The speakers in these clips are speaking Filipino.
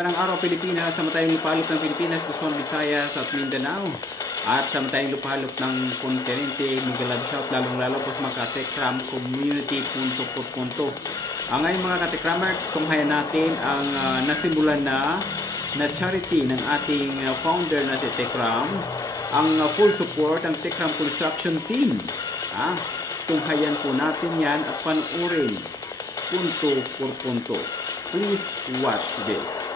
Magandang araw Pilipinas, sa matayong lupalop ng Pilipinas, Luzon, Visayas at Mindanao. At sa matayong lupalop ng kontinente, mag-love shout lalong-lalo po sa mga katekram community punto. Ang ngayon mga katekramer, tunghayan natin ang nasimulan na charity ng ating founder na si Tekram. Ang full support ng Tekram Construction Team. Tunghayan po natin yan at panuorin punto por punto. Please watch this.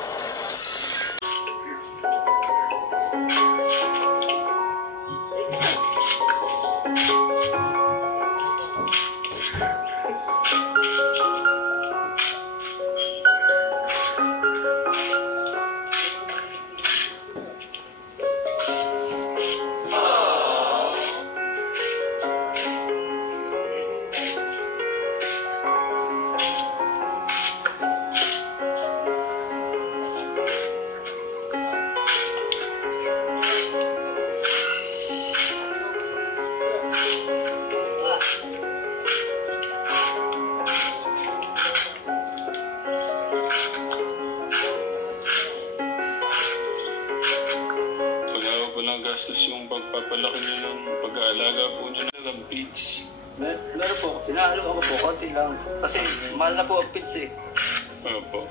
Gastos yung pagpapalaki nyo ng pag-aalaga po nyo ng pits. Meron po, sinahalo ako po, konti lang. Kasi mahal na po ang pits eh. Opo.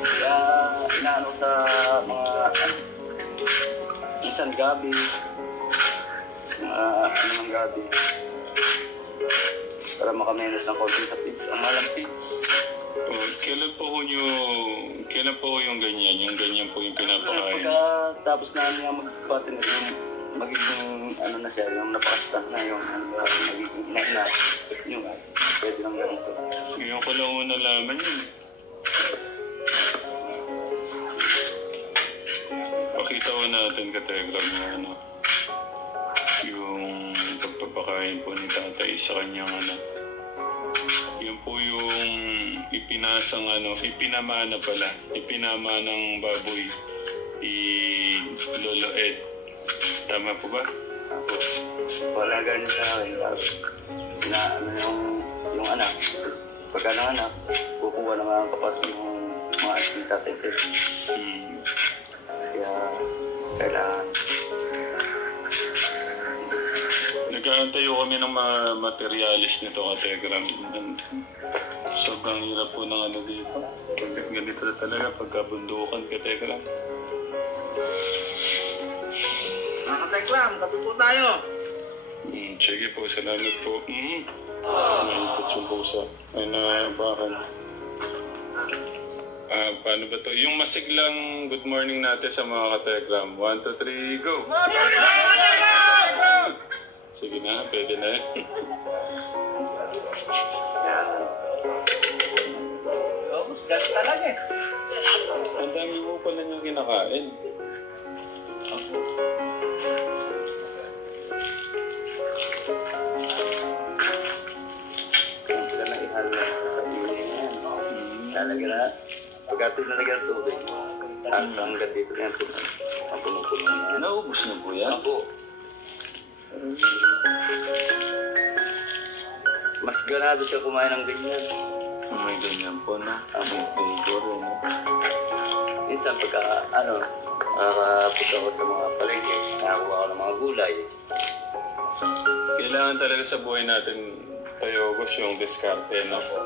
Kaya inaano sa mga minsan gabi, mga gabi. Para makamenos ng konti sa pits. Ang mahal ang pits. Kailan po yung ganyan? Yung ganyan po yung pinapakain? Tapos na nga magpatin na yung magiging ano na siya, yung napakasta na yung magiging inaina. Yung pwede lang ganito. Ngayon ko lang nalaman yun. Pakita ko natin ka-telegram na ano. Yung pagpapakain po ni tatay sa kanyang anak. Yun po yung ipinasang ipinamana ng baboy Lolo Ed. Tama po ba? Ako. Wala ganyan sa akin. Yung anak. Pagka ng anak, kukuha na mga kapas yung mga asita tete. Kaya kailangan. Nag-aantayo kami ng mga materialis nito ka-telegram. Sobrang hirap po ng ano dito. Ganito na talaga pagkabundukan ka-telegram. Mga ka-telegram, tabi po tayo. Sige po, salamat po. Naipot yung pusa. Ay nabakan. Paano ba to? Yung masiglang good morning natin sa mga ka-telegram. 1, 2, 3, go! Sige na, pwede na eh. Ganito talaga eh. Ang dami mo pala niyong kinakain. Sila na ihal na sa pili na yan. Talaga na. Pagkatid na nagyan tubig. Hanggang dito na yan. Ang pumupuno na yan. Naubos na po yan? Ako. Mas ganado siya kumain ng ganyan. May ganyan po na. May flavor no? Minsan pagka nakakapunta ko sa mga palengke, nakakuha ko ng mga gulay. Kailangan talaga sa buhay natin, Tayo August, yung diskarte na po.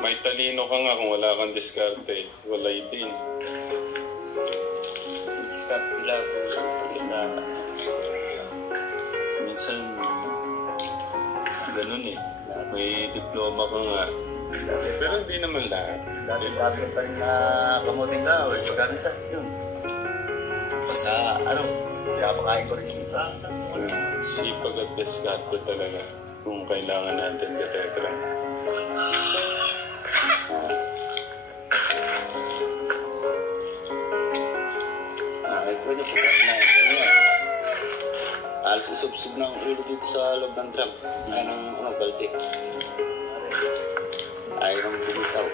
May talino ka nga kung wala kang diskarte, walay din. Diskarte lang. Minsan, ganun eh. May diploma ka nga. Pero hindi naman lahat. Dati pa rin na kamuting tao. Pagkano sa yun. Kaya makain ko rin dito. Sipag at diskarte talaga. Kung kailangan natin ka-tetra. Ito yung pagkat na ito. Alas isubsub ng ulo dito sa loob ng drum. Ng balde. Ayaw ng bumitaw.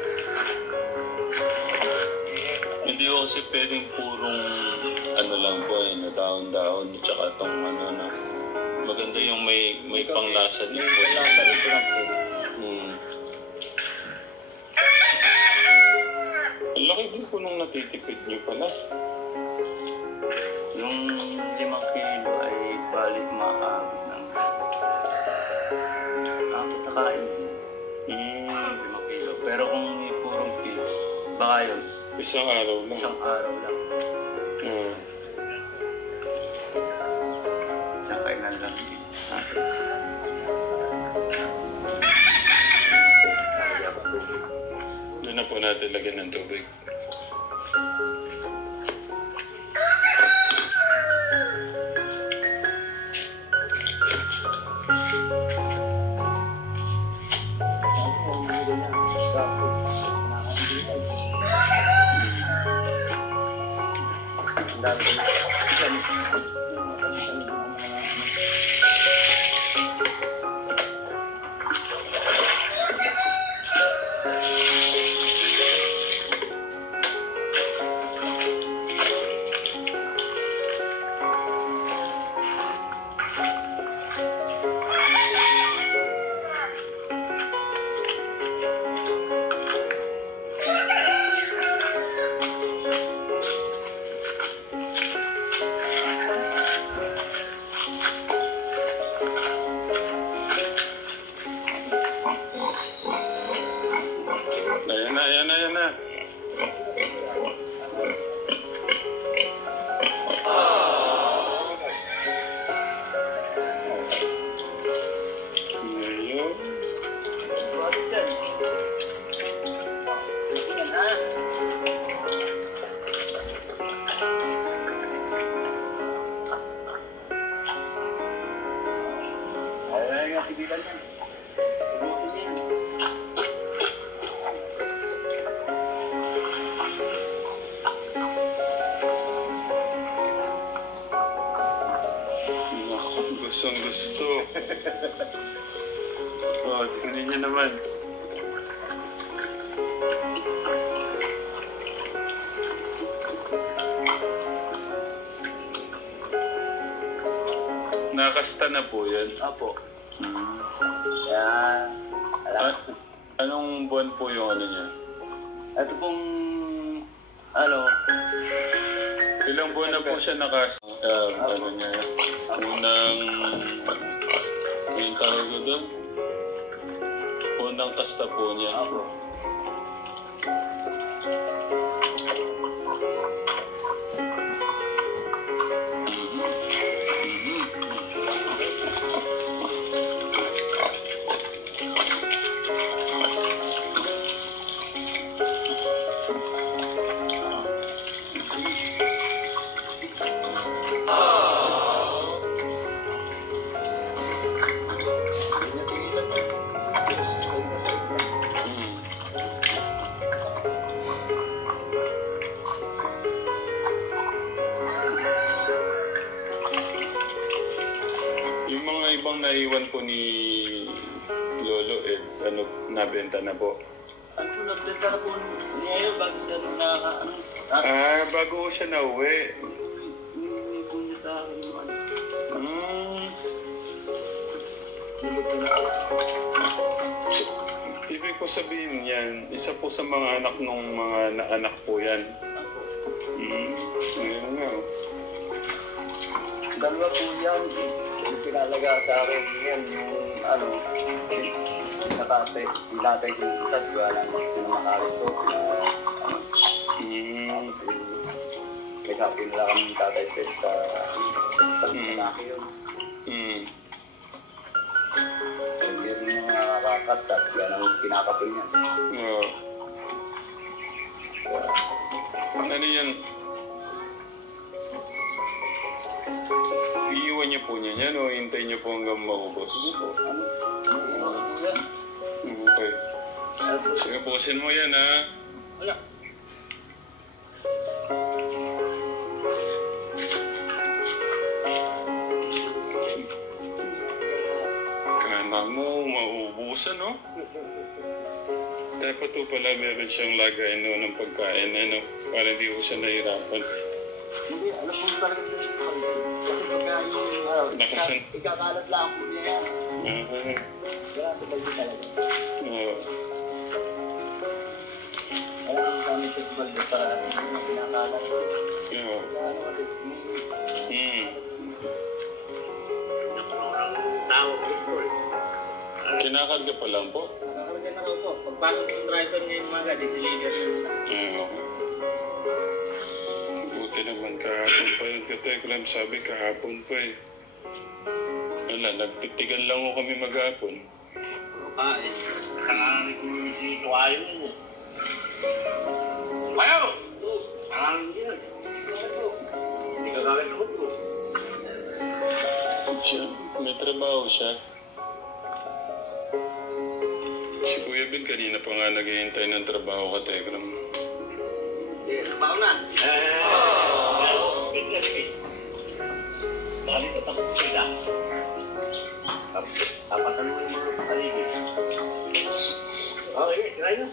Hindi ko kasi pwedeng purong lang po na daon-daon tsaka itong na. Maganda yung may panglasa din po. Panglasa rin po ng natitipid niyo pala. Yung 5 kilo ay balik maabot ng apat na kain. 5 kilo. Pero kung purong pills, baka yun, Isang araw lang. isang araw lang. Isang kainan lang. Doon na po natin lagyan ng tubig. Ayan na. Ngayon. Gustong gusto. Oh, tingnan niya naman. Nakasta na po yan. Apo. Kaya, alam. Anong buwan po yung ano niya? Ito pong, ano, Ilang buwan na po siya ano niya? Yung tawag ko doon? Unang kasta po niya. Apo. Yung mga ibang naiwan po ni Lolo, ano, nabenta na po? Ano, nagbenta na po niya bago siya Bago siya nauwi. hindi po niya sa akin yung ano. Ibig ko sabihin yan, isa po sa mga anak ng mga naanak po yan. Ngayon nga. Dalawa po yan, yung pinalaga sa akin yan, yung ano, nakatay ko isa, diba lang, pinamakalit ko, may kapin nila kami tatay ko sa malaki yun. Hindi rin yung nakakasta, yan ang kinakapin niya. Ano yan? Iiwan niyo po niya yan o hintayin niyo po hanggang maubos? Okay. Sige, pusin mo yan, ha? Wala. Kana mo, mauubusan, no? Dapat po pala meron siyang lagay ng pagkain, ano? Para hindi ko siya nahirapan. Hindi, alam po talaga siya. Kasi pagka yung ikakalat lang po niya yan. Wala po talaga talaga. Wala kang kami sa balde para Kinakarga pa lang po. Nakakarga na raw po. Pagpasok ng driver ngayon mga di-deliver yung... Buti naman kahapon pa yun. Katekram, sabi kahapon pa eh. Wala, nagtitigan lang ko kami maghapon. Kanangin ko si Tuwayo mo. Tuwayo! Kanangin ko yun. Hindi ka kagad mo po. Siya, may trabaho siya. Si Kuya Ben kanina pa nga naghihintay ng trabaho ka, Tekram. Trabaho na. Nakalipat ako sila. Tapatan mo yung mga paligid. Okay, try na.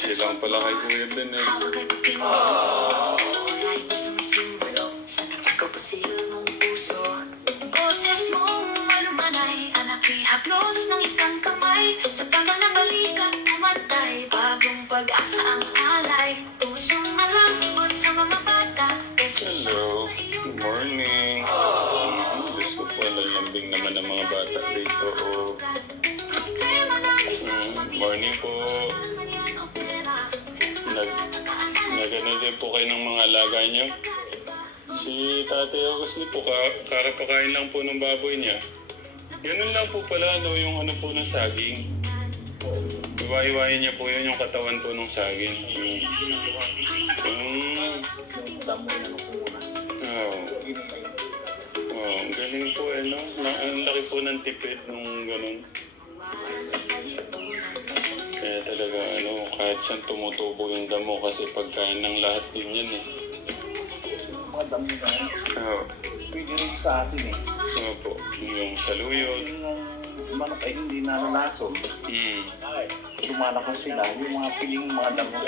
Silang pala kay Kuya Ben eh. Boses mong malumanay, anak ihaplos ng isang kamay. Sa tagal na balikat kumantay, bagong pag-asa ang alay. Pusong malambot sa mga bata. Hello, good morning. Gusto ko lambing naman ng mga bata dito. Morning po. Nagano din po kayo ng mga alaga nyo? Si Tate August po, kakapakain lang po ng baboy niya. Ganun lang po pala, no, yung ano po ng saging. Iwa-iwain niya po yun, yung katawan po ng saging. Ang galing po eh, no? Ang laki po ng tipid nung ganun. Kaya talaga, ano, kahit saan tumutubo yung damo kasi pagkain ng lahat din yan eh. Mga damo na yun. Pwede rin sa atin eh. Opo, yung saluyot. Yung manok ay hindi naranason. Lumalakas sila, yung mga piling mga damo.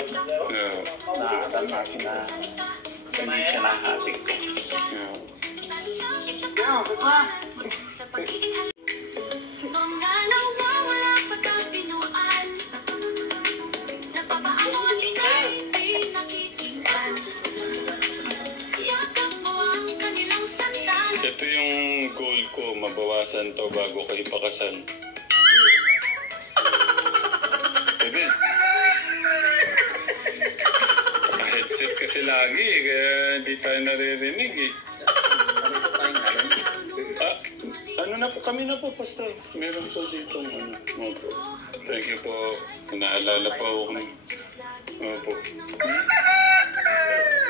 Nakakal natin na hindi siya nahatik. Ito yung goal ko, mabawasan to bago kayo pakasal. David, naka-headset kasi lagi kaya hindi tayo naririnig eh. Ano na po, kami na po, Pastor. Meron po dito ano. Opo. Thank you po. Naalala pa ako kami. Opo.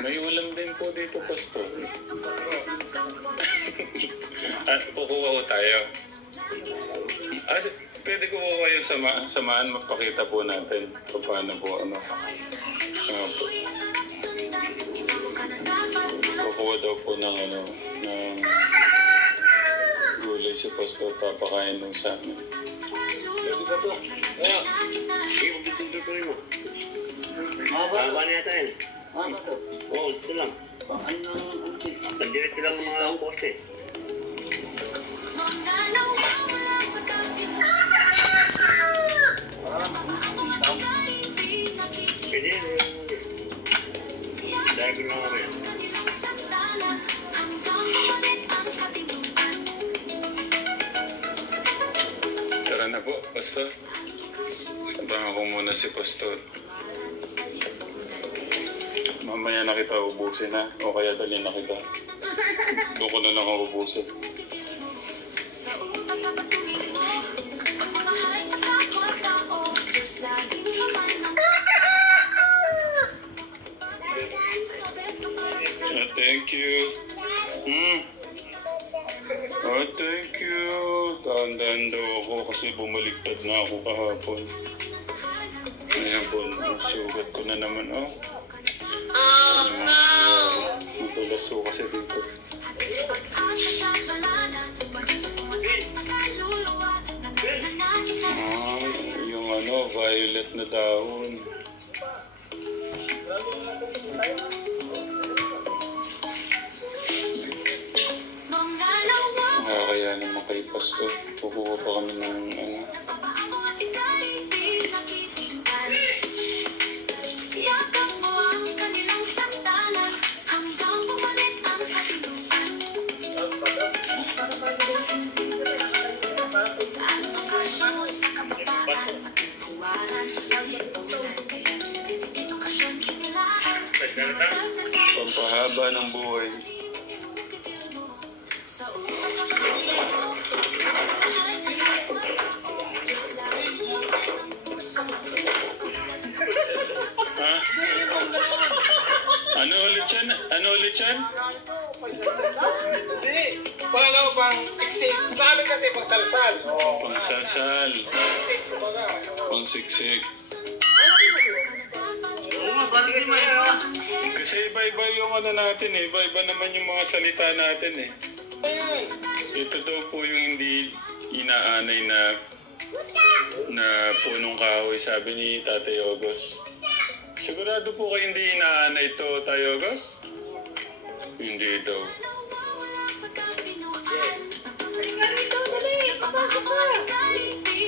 May ulam din po dito, Pastor. At kukuha ko tayo. Pwede ko kayo samahan, magpakita po natin kung paano po ano. Opo. Kukuha daw po ng ano, ng gulay si Pastor, papakain nung sa amin. Pwede ba ito? Kaya, i-tutuloy mo. Baba na yata yun. Ba ito? Oo, ito lang. Nandiret lang mga poste. Pwede yun. Dahil ko lang kami. Tara na po, Pastor. Sabahan ko muna si Pastor. Mamaya na kita ubusin ha, o kaya dali na kita. Doon ko na lang ako ubusin. Thank you. Thank you. Dahan-dahan daw ako kasi bumaligtad na ako kahapon. Ayan po, sugat ko na naman, Matulas ko kasi dito. Yung ano, violet na dahon. Kaya naman kay Pastor, kukuha pa kami ng ano. haba ng buhay. Ha? Ano ulit yan? Ano ulit yan? Hindi. Pang siksik. Sa amin kasi pagsalsal. Pangsasal. Pangsiksik. Kasi iba-iba yung ano natin eh. Iba-iba naman yung mga salita natin eh. Ito daw po yung hindi inaanay na punong kahoy, sabi ni Tatay Ogos. Sigurado po kayo hindi inaanay ito, Tatay Ogos? Hindi daw.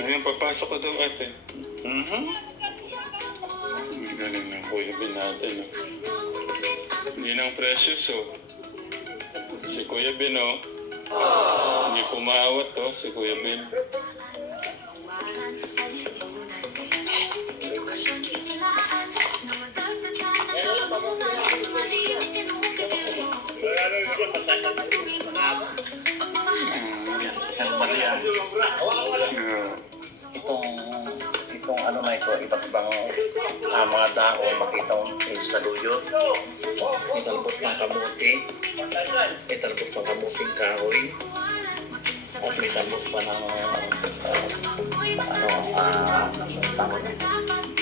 Ayun, papasok ko daw ate. Galing ng Kuya Ben natin. Hindi ng precious oh. Si Kuya Ben oh. Hindi pumawat oh, si Kuya Ben. Yan pala yan. Itong ano na ito, iba't ibang mga dahon, makita mo sa luyot. Italbos ng kamuti. Italbos ng kamuting kahoy. At italbos pa ng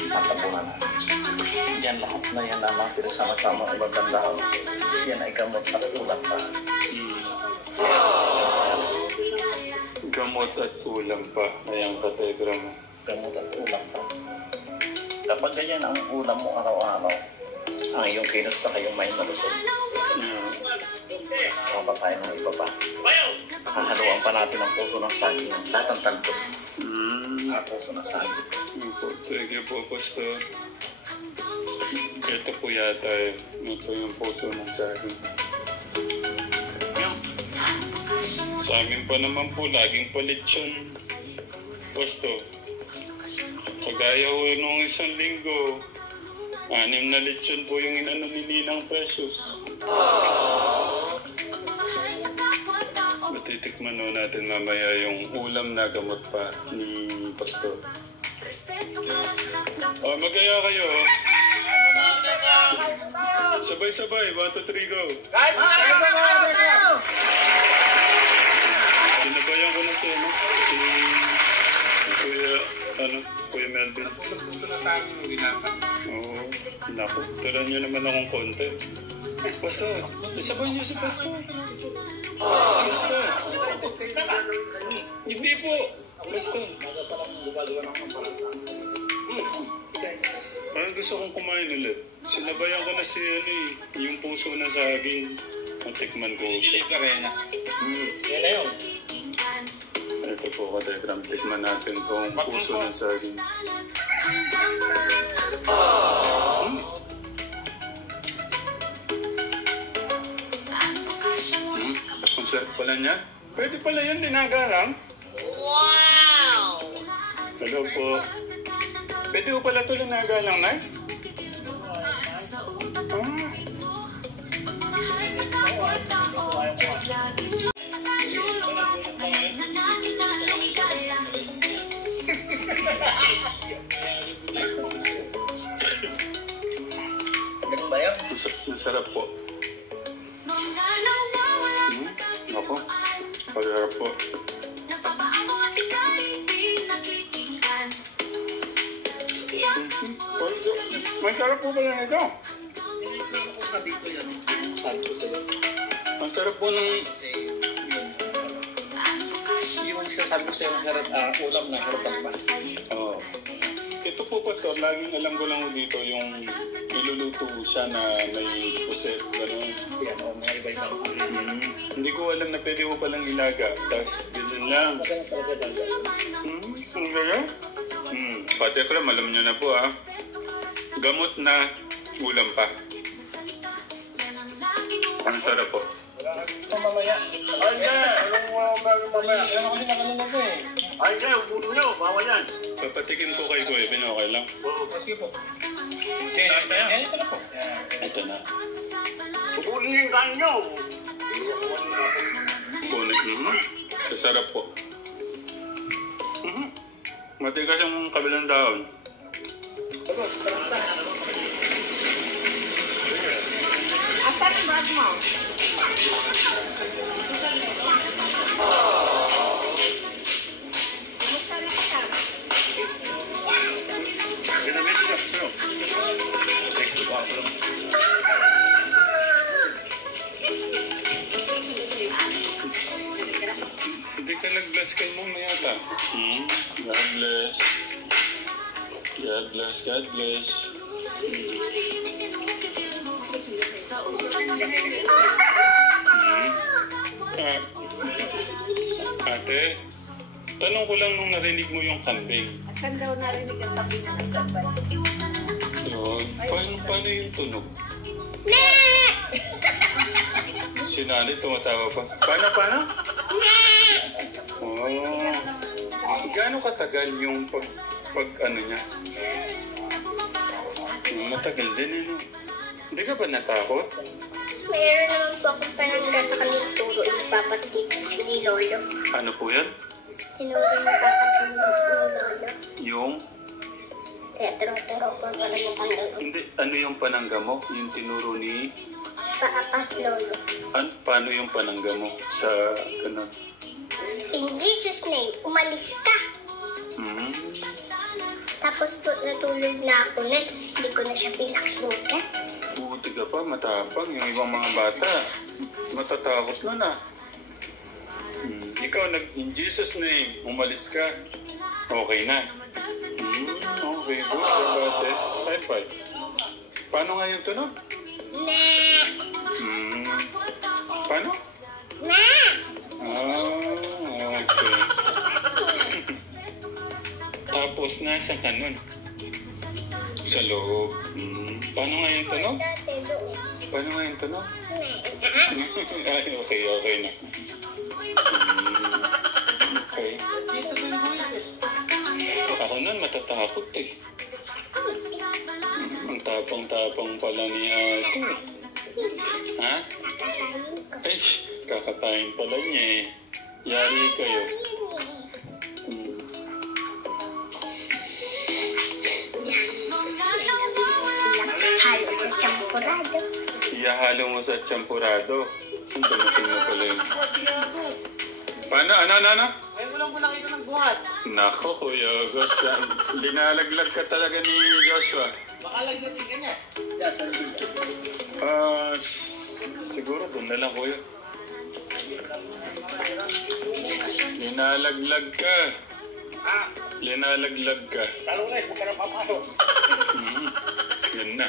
matabunan. Yan lahat na yan naman pinasama-sama ang ibang dahon. Yan ay gamot at ulam pa. Gamot at ulam pa. Ayan ka, Telegram. Gamot at ulam pa. Kapag ganyan ang ulam mo araw-araw, ang iyong kilos na kayong may malusog. Kapag tayo ng iba pa. Hahaluan pa natin ang puso ng saging. Lahat ang talbos. Ang puso ng saging. Thank you po, Pastor. Ito po yata eh. Ito yung puso ng saging. Sa amin pa naman po, laging palit yun. Pastor. Kagaya ho nung isang linggo, 6 na lechon po yung inano ni Ninang Precious. Matitikman ho natin mamaya yung ulam na gamot pa ni Pastor. Magaya kayo. Sabay-sabay, 1, 2, 3, go. Sinabayan ko na siya, no? Kuya Melvin. Oo. Naku, turan nyo naman akong konti. Pastor, isabay niyo si Pastor. Pastor. Hindi po. Pastor. Parang gusto kong kumain ulit. Sinabayan ko na si yung puso na saging. Matikman ko siya. Yan na yun. Ito po, Telegram. Tikman natin itong puso ng saging. Ang sarap pala niya. Pwede pala yun, dinagarang. Wow! Hello po. Pwede po pala ito dinagarang, Nay? Ganun ba yan? Masarap po. Ako, pagharap po. May sarap po pala nito. Ang sarap po ng... Yung sinasabi ko sa'yo, ulam na harapan pa. Oh. Ito po, Pastor, laging alam ko lang dito yung iluluto siya na may puset, gano'n. Yan, mga iba-iba. Hindi ko alam na pwede ko palang ilaga. Tapos, ganyan lang. Ang gaga? Pati Ekram, alam nyo na po gamot na ulam pa. Ang sarap po. Mamaya. Ay, mamaya. Ano kasi nakalala ko eh. Ay, ubuto nyo. Bawal yan. Papatikin ko kay Kuya Ben, okay lang? Oo, sige po. Okay, ito na po. Ito na. Kukunin niyo yung kanin niyo. Kunin. Masarap po. Matigas yung kabilang daon. Asan ang bag mo? Kumusta na ka? Hindi ka nag-bless kay mama yata. God bless. God bless, God bless. Ate, tanong ko lang nung narinig mo yung kambing. Asan daw narinig ang tabi na nagsabay? Yun. Paano yung tunog? Si nanay tumatawa pa. Paano? Oh. Gaano katagal yung pag ano niya? Matagal din no? Hindi ka ba natakot? Mayroon naman po akong panangga sa kanilang turo ipapatid ni Lolo. Ano po yan? Tinuro na papatid ni Lolo. Yung? Kaya turo-turo po para matanggal. Hindi. Ano yung panangga mo? Yung tinuro ni? Paapat Lolo. Paano yung panangga mo sa ganun? In Jesus' name, umalis ka. Tapos po natulog na ako nun. Hindi ko na siya pinakinggan. Buti ka pa, matapang. Yung ibang mga bata, matatakot na. Ikaw, in Jesus' name, umalis ka. Okay na. Okay, good job, ate. High five. Paano nga yung tunog? Na! Paano? Na! Okay. Tapos nasa kanon. Sa loob. Paano nga yung tunog? Dati doon. Paano nga yung tunog? Ay, okay na. Okay. Ako nun, matatakot eh. Ang tapang-tapang pala ni ate. Ha? Ay, kakatayin pala niya eh. Yari kayo. Halo sa champurado. Iyahalo mo sa champurado. Ang dumating na pala yun. Paano? Ano? Ngayon mo lang po nakita ng buhat. Nako, Kuya August. Linalaglag ka talaga ni Joshua. Baka lagnatin ka niya. Siguro doon na lang, Kuya. Linalaglag ka. Linalaglag ka. Talo na, huwag ka na papalo. Yan na.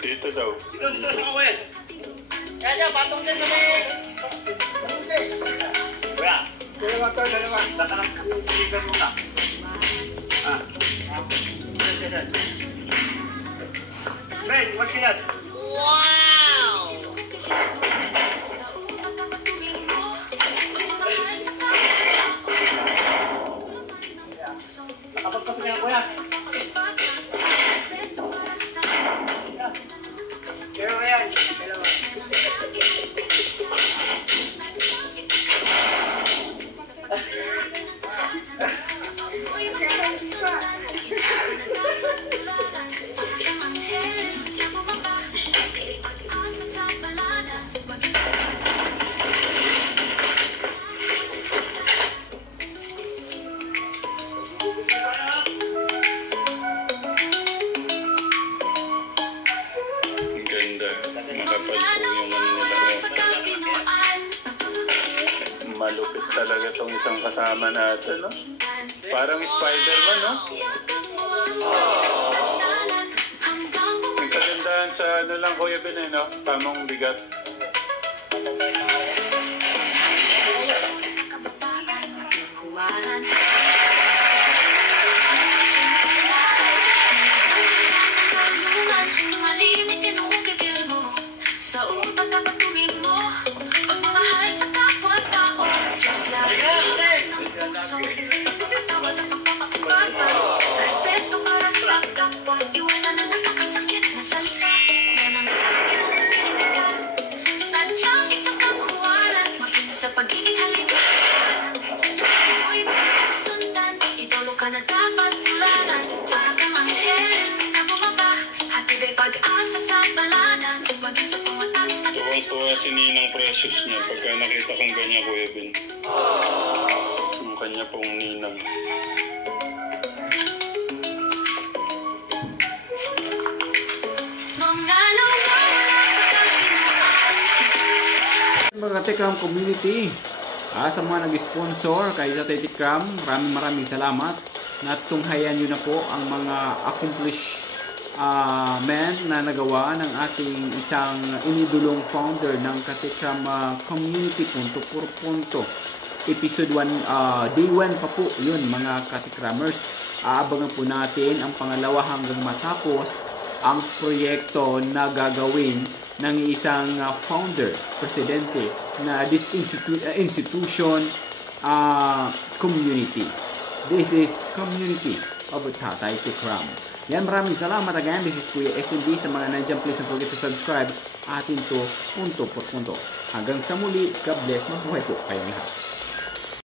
Dito daw. Dito sa kawin. Kaya patong din kami. Kuya. Dalawa. Baka lang kuligan muna. Ben, what's that? Nakapagkapit na kuya. Pero yan, dalawa. Malupit talaga tong isang kasama natin, no? Parang Spider-Man, no? Ang kagandahan sa ano lang Kuya Ben, no? Tamang bigat. Sa utak at pagtuwing mo, pagmamahal sa kapwa-tao, mas lalo ng puso, pagpapatawad at pagpapakibata, respeto para sa kapwa, iwasan na nakakasakit na salita, yan ang pinagpapinigan, sadyang isang kanghuwaran, maging sa pagiging halimanan, ako'y sundan, idolo ka na dapat tularan, para kang anghel na bumaba, hatid ay pag-asa sa balanan, maging sa Tuwang-tuwa si Ninang Precious niya pagka nakita kong ganyan, Kuya Ben. Yung kanya pong ninang. Mga Katekram community, sa mga nag-sponsor kay sa Katekram, maraming salamat. Natunghayan nyo na po ang mga accomplishment na nagawa ng ating isang inidulong founder ng Katekram Community Punto por Punto. Episode 1, Day 1 pa po yun mga Katekramers. Aabangan po natin ang pangalawa hanggang matapos ang proyekto na gagawin ng isang founder, presidente na this institution community. This is community of Tatay Tekram. Yan, maraming salamat again. This is Kuya SMB. Sa mga nandiyan, please don't forget to subscribe atin to punto por punto. Hanggang sa muli, God bless. Mabuhay po kayo lahat.